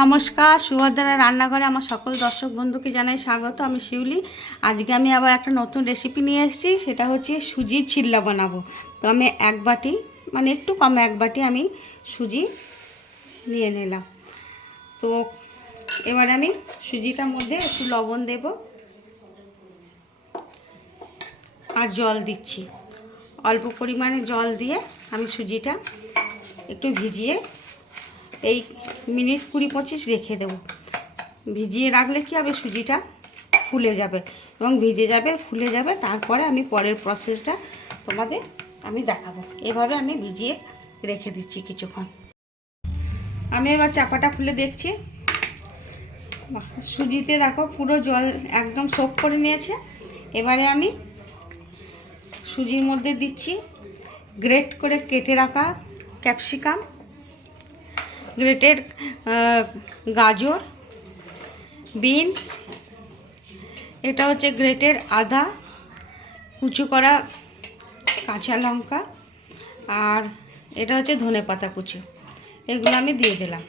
নমস্কার, সুভদ্রা রান্নাঘরে আমার সকল দর্শক বন্ধুকে জানাই স্বাগত। আমি শিউলি। আজকে আমি আবার একটা নতুন রেসিপি নিয়ে এসেছি, সেটা হচ্ছে সুজির চিল্লা বানাবো। তো আমি এক বাটি, মানে একটু কম এক বাটি আমি সুজি নিয়ে নিলাম। তো এবার আমি সুজিটার মধ্যে একটু লবণ দেব আর জল দিচ্ছি। অল্প পরিমাণে জল দিয়ে আমি সুজিটা একটু ভিজিয়ে এই মিনিট 20-25 রেখে দেবো। ভিজিয়ে রাখলে কি হবে, সুজিটা ফুলে যাবে এবং ভিজে যাবে, ফুলে যাবে। তারপরে আমি পরের প্রসেসটা তোমাদের আমি দেখাবো। এভাবে আমি ভিজিয়ে রেখে দিচ্ছি কিছুক্ষণ। আমি এবার চাপাটা খুলে দেখছি। সুজিতে দেখো পুরো জল একদম সোক করে নিয়েছে। এবারে আমি সুজির মধ্যে দিচ্ছি গ্রেট করে কেটে রাখা ক্যাপসিকাম, গ্রেটেড গাজর, বিনস, এটা হচ্ছে গ্রেটেড আদা, কুচো করা কাঁচা লঙ্কা, আর এটা হচ্ছে ধনেপাতা কুচো। এগুলো আমি দিয়ে দিলাম।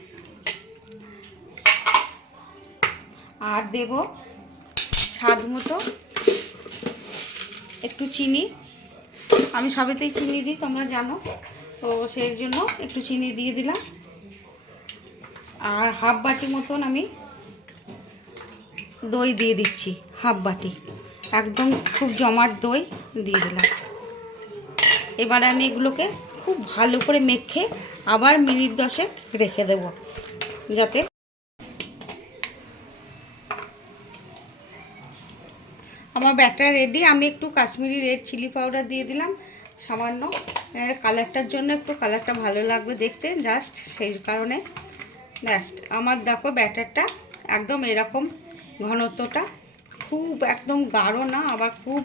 আর দেব স্বাদ মতো একটু চিনি। আমি সবেতেই চিনি দিই, তোমরা জানো, তো সেই জন্য একটু চিনি দিয়ে দিলাম। আর হাফ বাটি মতন আমি দই দিয়ে দিচ্ছি, হাফ বাটি, একদম খুব জমাট দই দিয়ে দিলাম। এবারে আমি এগুলোকে খুব ভালো করে মেখে আবার মিনিট 10 রেখে দেব, যাতে আমার ব্যাটার রেডি। আমি একটু কাশ্মীরি রেড চিলি পাউডার দিয়ে দিলাম সামান্য, কালারটার জন্য, একটু কালারটা ভালো লাগবে দেখতে, জাস্ট সেই কারণে। জাস্ট আমার দেখো ব্যাটারটা একদম এরকম ঘনত্বটা, খুব একদম গাঢ় না, আবার খুব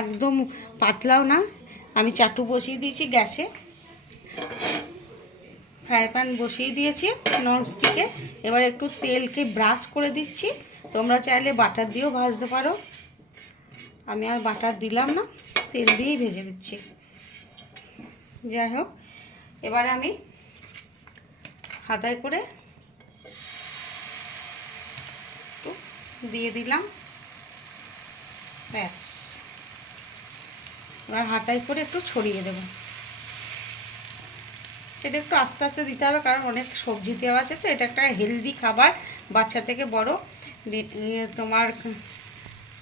একদম পাতলাও না। আমি চাটু বসিয়ে দিয়েছি গ্যাসে, ফ্রাই প্যান বসিয়ে দিয়েছি ননস্টিকে। এবার একটু তেলকে ব্রাশ করে দিচ্ছি। তোমরা চাইলে বাটার দিয়েও ভাজতে পারো, আমি আর বাটার দিলাম না, তেল দিয়েই ভেজে দিচ্ছি। যাই হোক, এবার আমি হাতায় করে একটু দিয়ে দিলাম, ব্যাস। এবার হাতায় করে একটু ছড়িয়ে দেব। এটা একটু আস্তে আস্তে দিতে হবে, কারণ অনেক সবজি দেওয়া আছে, তো এটা একটা হেলদি খাবার, বাচ্চা থেকে বড় তোমার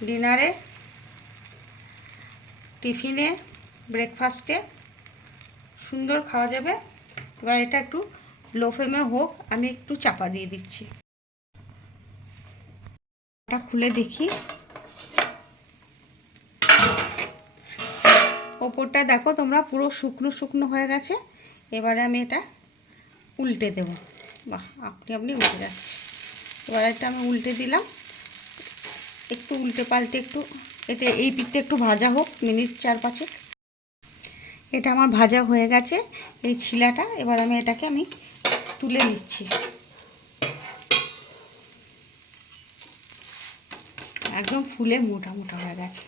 ডিনারে, টিফিনে, ব্রেকফাস্টে সুন্দর খাওয়া যাবে। এবার এটা একটু লো ফ্লেমে হোক, আমি একটু চাপা দিয়ে দিচ্ছি। এটা খুলে দেখি, ওপরটা দেখো তোমরা পুরো শুকনো শুকনো হয়ে গেছে। এবারে আমি এটা উল্টে দেব। বাহ, আপনি আপনি উল্টে যাচ্ছে। এবার এটা আমি উল্টে দিলাম, একটু উল্টে পাল্টে একটু, এটা এই পিঠটা একটু ভাজা হোক মিনিট 4-5। এটা আমার ভাজা হয়ে গেছে এই ছিলাটা। এবার আমি এটাকে তুলে নিচ্ছি। একদম ফুলে মোটা মোটা হয়ে গেছে,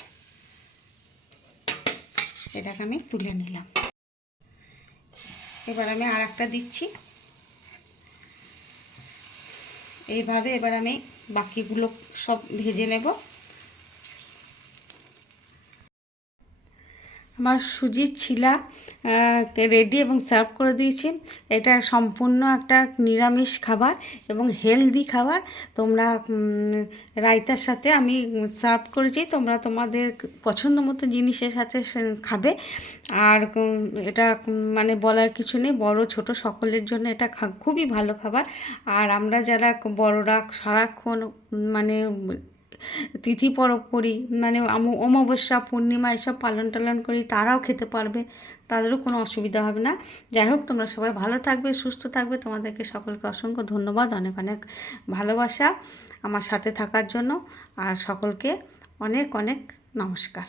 এটাকে আমি তুলে নিলাম। এবার আমি আর একটা দিচ্ছি এইভাবে। এবার আমি বাকিগুলো সব ভেজে নেব। আমার সুজির ছিলা রেডি এবং সার্ভ করে দিয়েছি। এটা সম্পূর্ণ একটা নিরামিষ খাবার এবং হেলদি খাবার। তোমরা রায়তার সাথে আমি সার্ভ করেছি, তোমরা তোমাদের পছন্দ মতো জিনিসের সাথে খাবে। আর এটা মানে বলার কিছু নেই, বড় ছোট সকলের জন্য এটা খুবই ভালো খাবার। আর আমরা যারা বড়রা সারাক্ষণ মানে তিথি পরব করি, মানে অমাবস্যা পূর্ণিমা এসব পালন টালন করি, তারাও খেতে পারবে, তাদেরও কোনো অসুবিধা হবে না। যাই হোক, তোমরা সবাই ভালো থাকবে, সুস্থ থাকবে। তোমাদেরকে সকলকে অসংখ্য ধন্যবাদ, অনেক অনেক ভালোবাসা আমার সাথে থাকার জন্য। আর সকলকে অনেক অনেক নমস্কার।